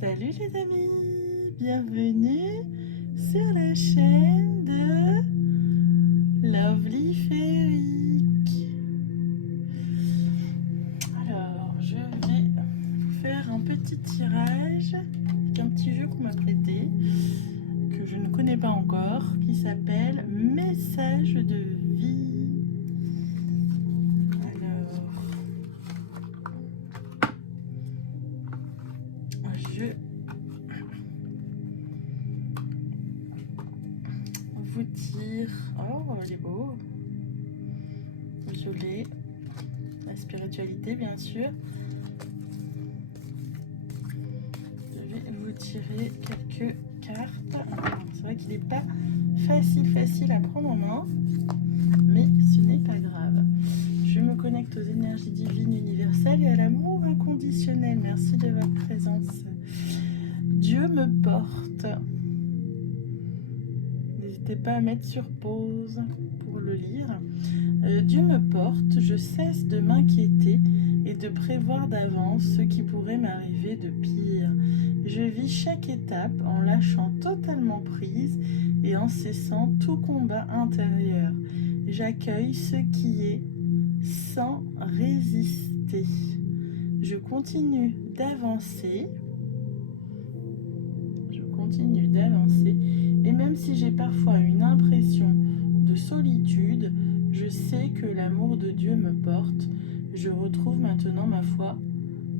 Salut les amis, bienvenue sur la chaîne de Lovely Férique. Alors, je vais vous faire un petit tirage avec un petit jeu qu'on m'a prêté, que je ne connais pas encore, qui s'appelle Message de vie. Je vous tire. Oh, il est beau. Violet. La spiritualité, bien sûr. Je vais vous tirer quelques cartes. C'est vrai qu'il n'est pas facile à prendre en main, mais ce n'est pas grave. Je me connecte aux énergies divines universelles et à l'amour inconditionnel. Merci de votre présence. Dieu me porte. N'hésitez pas à mettre sur pause pour le lire. Dieu me porte, je cesse de m'inquiéter et de prévoir d'avance ce qui pourrait m'arriver de pire. Je vis chaque étape en lâchant totalement prise et en cessant tout combat intérieur. J'accueille ce qui est sans résister. Je continue d'avancer. Et même si j'ai parfois une impression de solitude, je sais que l'amour de Dieu me porte. Je retrouve maintenant ma foi,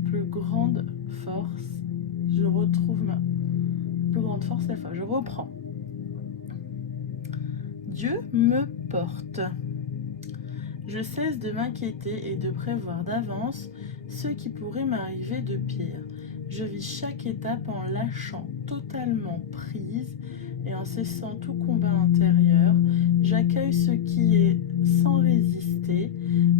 plus grande force. Je retrouve ma plus grande force, la foi. Je reprends. Dieu me porte. Je cesse de m'inquiéter et de prévoir d'avance ce qui pourrait m'arriver de pire. Je vis chaque étape en lâchant totalement prise et en cessant tout combat intérieur. J'accueille ce qui est sans résister.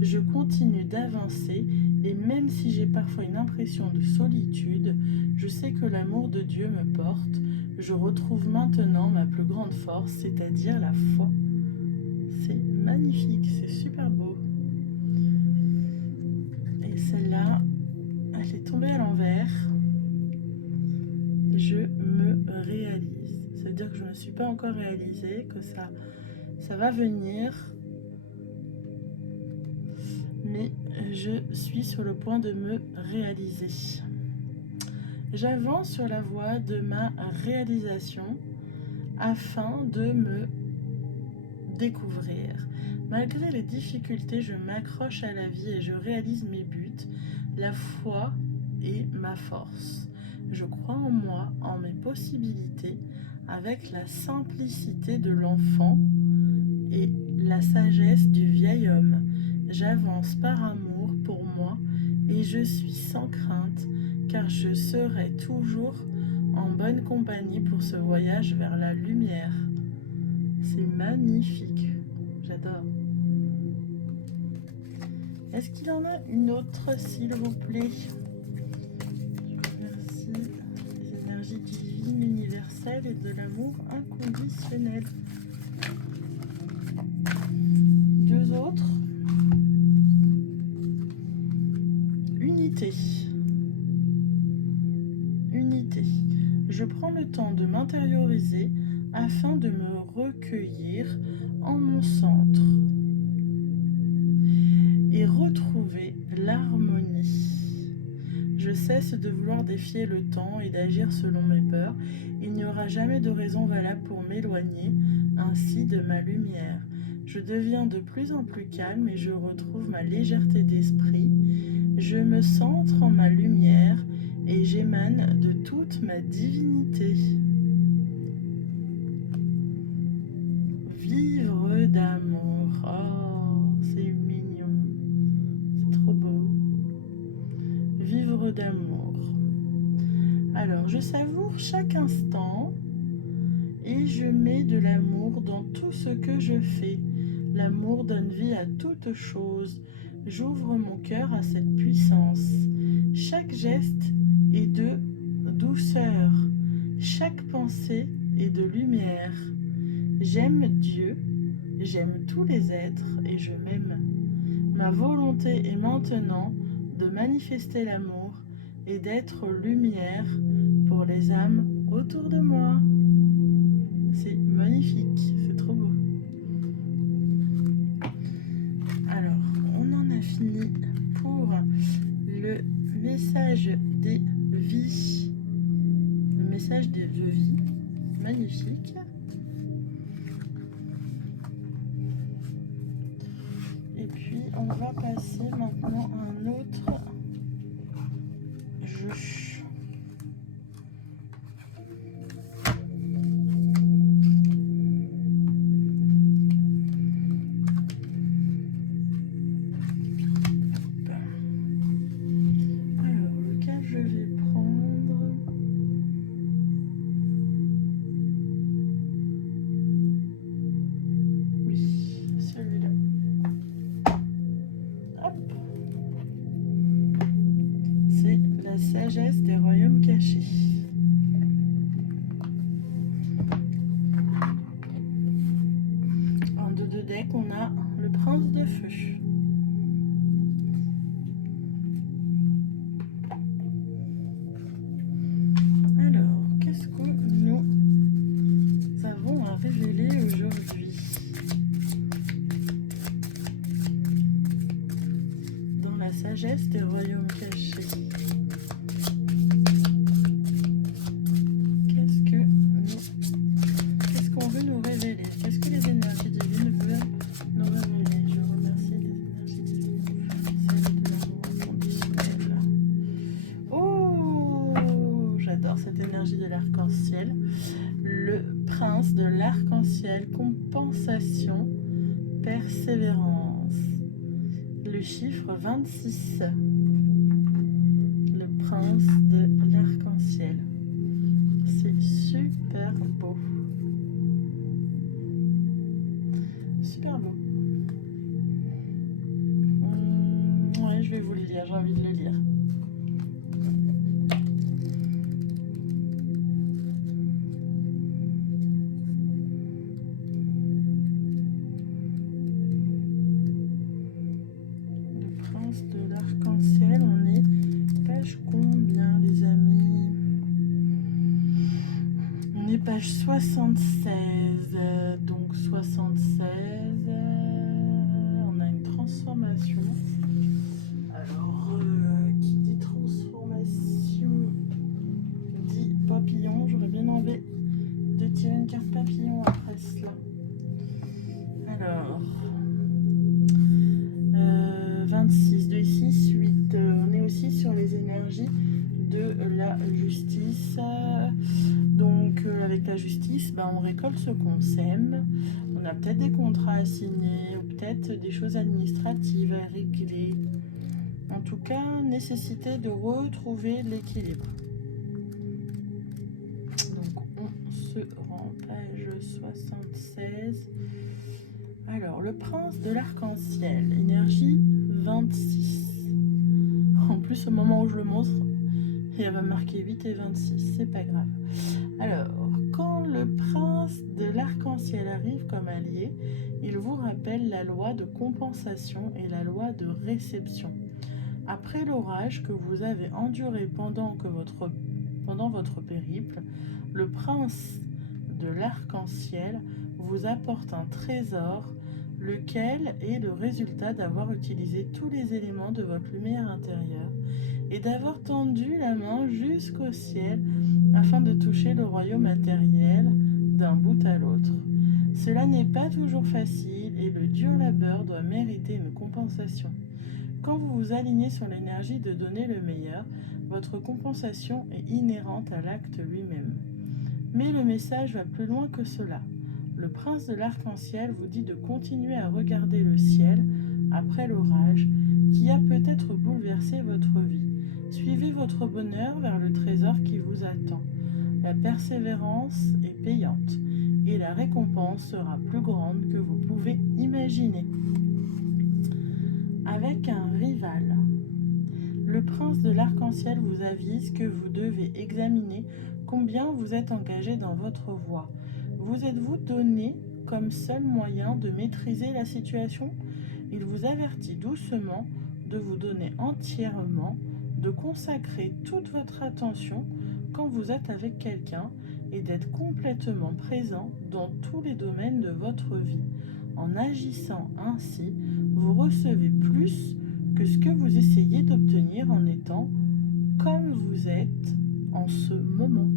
Je continue d'avancer et même si j'ai parfois une impression de solitude, je sais que l'amour de Dieu me porte. Je retrouve maintenant ma plus grande force, c'est-à-dire la foi. C'est magnifique, c'est super beau. Et celle-là, elle est tombée à l'envers. Je me réalise. Ça veut dire que je ne me suis pas encore réalisée, que ça va venir. Mais je suis sur le point de me réaliser. J'avance sur la voie de ma réalisation afin de me découvrir. Malgré les difficultés, je m'accroche à la vie et je réalise mes buts. La foi est ma force. Je crois en moi, en mes possibilités, avec la simplicité de l'enfant et la sagesse du vieil homme. J'avance par amour pour moi et je suis sans crainte, car je serai toujours en bonne compagnie pour ce voyage vers la lumière. C'est magnifique, j'adore. Est-ce qu'il y en a une autre, s'il vous plaît? Je remercie les énergies divines universelles et de l'amour inconditionnel. Deux autres. Unité. Unité. Je prends le temps de m'intérioriser afin de me recueillir en mon centre et retrouver l'harmonie. Je cesse de vouloir défier le temps et d'agir selon mes peurs. Il n'y aura jamais de raison valable pour m'éloigner ainsi de ma lumière. Je deviens de plus en plus calme et je retrouve ma légèreté d'esprit. Je me centre en ma lumière et j'émane de toute ma divinité. Vivre d'amour. Oh, c'est mignon. C'est trop beau. Vivre d'amour. Alors, je savoure chaque instant et je mets de l'amour dans tout ce que je fais. L'amour donne vie à toute chose. J'ouvre mon cœur à cette puissance. Chaque geste est de douceur. Chaque pensée est de lumière. J'aime Dieu, j'aime tous les êtres et je m'aime. Ma volonté est maintenant de manifester l'amour et d'être lumière pour les âmes autour de moi. C'est magnifique, c'est trop beau. Alors, on en a fini pour le message des vies. Le message de vie, magnifique. Et puis, on va passer maintenant à un autre jeu. Alors, lequel je vais prendre? Oui, celui-là. Hop. C'est la sagesse des royaumes cachés. En dos de deck, on a le prince de feu. Alors, qu'est-ce que nous avons à révéler aujourd'hui? Dans la sagesse des royaumes cachés. Qu'est-ce qu'on veut nous révéler? Qu'est-ce que les énergies divines veulent nous révéler? Je remercie les énergies divines, celles de l'amour inconditionnel. Oh, j'adore cette énergie de l'arc-en-ciel. Le prince de l'arc-en-ciel, compensation, persévérance. Le chiffre 26. Le prince de l'arc-en-ciel. C'est super beau. Super beau. Ouais, je vais vous le lire, j'ai envie de le lire. Le prince de l'arc-en-ciel, on est page combien, les amis? On est page 76, donc 76, on a une transformation. Alors, qui dit transformation dit papillon. J'aurais bien envie de tirer une carte papillon après cela. Alors, 26, 2, 6, 8. On est aussi sur les énergies de la justice. Donc avec la justice, on récolte ce qu'on sème. On a peut-être des contrats à signer ou peut-être des choses administratives à régler. En tout cas, nécessité de retrouver l'équilibre. Donc on se rend page 76. Alors, le prince de l'arc-en-ciel, énergie 26. En plus, au moment où je le montre, il va marquer 8 et 26, c'est pas grave. Alors, quand le prince de l'arc-en-ciel arrive comme allié, il vous rappelle la loi de compensation et la loi de réception. Après l'orage que vous avez enduré pendant votre périple, le prince de l'arc-en-ciel vous apporte un trésor, lequel est le résultat d'avoir utilisé tous les éléments de votre lumière intérieure et d'avoir tendu la main jusqu'au ciel afin de toucher le royaume matériel d'un bout à l'autre. Cela n'est pas toujours facile et le dur labeur doit mériter une compensation. Quand vous vous alignez sur l'énergie de donner le meilleur, votre compensation est inhérente à l'acte lui-même. Mais le message va plus loin que cela. Le prince de l'arc-en-ciel vous dit de continuer à regarder le ciel après l'orage qui a peut-être bouleversé votre vie. Suivez votre bonheur vers le trésor qui vous attend. La persévérance est payante et la récompense sera plus grande que vous pouvez imaginer. Avec un rival, le prince de l'arc-en-ciel vous avise que vous devez examiner combien vous êtes engagé dans votre voie. Vous êtes-vous donné comme seul moyen de maîtriser la situation? Il vous avertit doucement de vous donner entièrement de consacrer toute votre attention quand vous êtes avec quelqu'un et d'être complètement présent dans tous les domaines de votre vie. En agissant ainsi, vous recevez plus que ce que vous essayez d'obtenir en étant comme vous êtes en ce moment.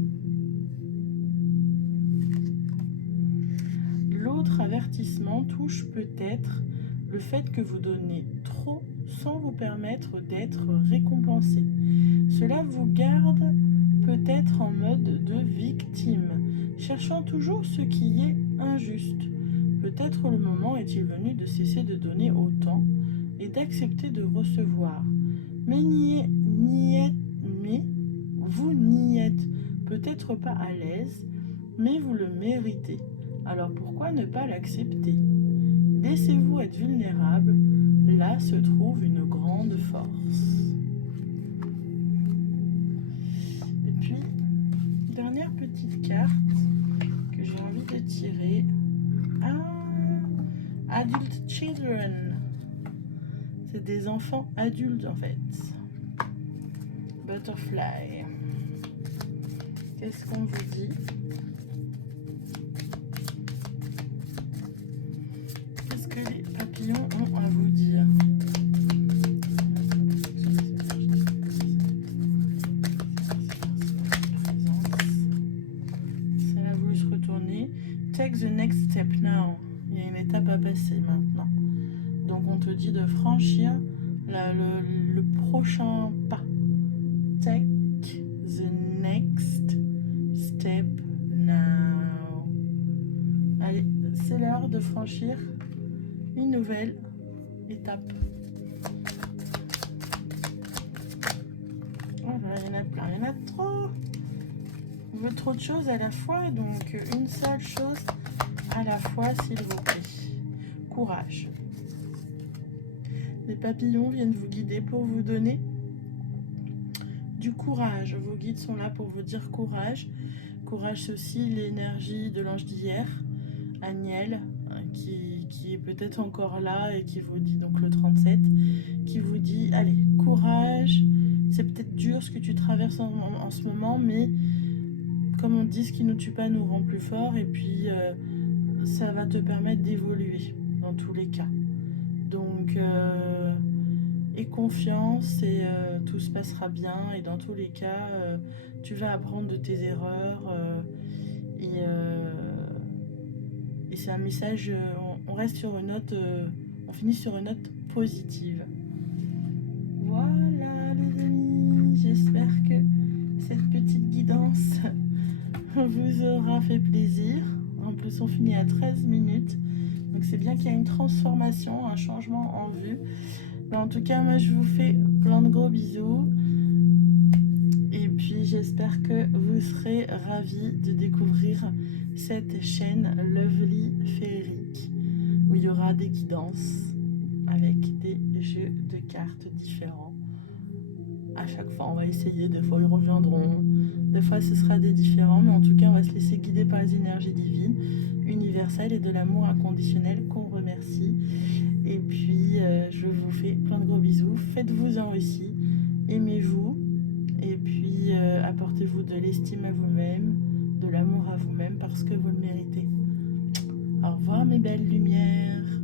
L'autre avertissement touche peut-être le fait que vous donnez trop sans vous permettre d'être récompensé. Cela vous garde peut-être en mode de victime, cherchant toujours ce qui est injuste. Peut-être le moment est-il venu de cesser de donner autant et d'accepter de recevoir. Mais vous n'y êtes peut-être pas à l'aise, mais vous le méritez. Alors pourquoi ne pas l'accepter? Laissez-vous être vulnérable, là se trouve une grande force. Et puis, dernière petite carte que j'ai envie de tirer. Adult Children. C'est des enfants adultes en fait. Butterfly. Qu'est-ce qu'on vous dit? Qu'est-ce que les papillons ont à vous dire? C'est là vous se retournez. Take the next step now. Il y a une étape à passer maintenant. Donc on te dit de franchir le prochain pas. Take the next step now. Allez, c'est l'heure de franchir une nouvelle étape. Oh là, il y en a plein, il y en a trop. On veut trop de choses à la fois, donc une seule chose à la fois, s'il vous plaît. Courage. Les papillons viennent vous guider pour vous donner du courage. Vos guides sont là pour vous dire courage. Courage, c'est aussi l'énergie de l'ange d'hier, Aniel, qui est peut-être encore là et qui vous dit, donc le 37, qui vous dit, allez, courage, c'est peut-être dur ce que tu traverses en ce moment, mais comme on dit, ce qui ne nous tue pas nous rend plus fort, et puis ça va te permettre d'évoluer dans tous les cas. Donc, aie confiance et tout se passera bien. Et dans tous les cas, tu vas apprendre de tes erreurs. Et c'est un message, on reste sur une note, on finit sur une note positive. Voilà les amis, j'espère que cette petite guidance vous aura fait plaisir. En plus, on finit à 13 minutes. Donc c'est bien qu'il y a une transformation, un changement en vue. Mais en tout cas, moi je vous fais plein de gros bisous. Et puis j'espère que vous serez ravis de découvrir cette chaîne Lovely Féerique, où il y aura des guidances avec des jeux de cartes différents. À chaque fois, on va essayer, des fois ils reviendront, des fois ce sera des différents, mais en tout cas, on va se laisser guider par les énergies divines, universelles et de l'amour inconditionnel qu'on remercie. Et puis, je vous fais plein de gros bisous. Faites-vous-en aussi, aimez-vous, et puis apportez-vous de l'estime à vous-même, de l'amour à vous-même, parce que vous le méritez. Au revoir mes belles lumières.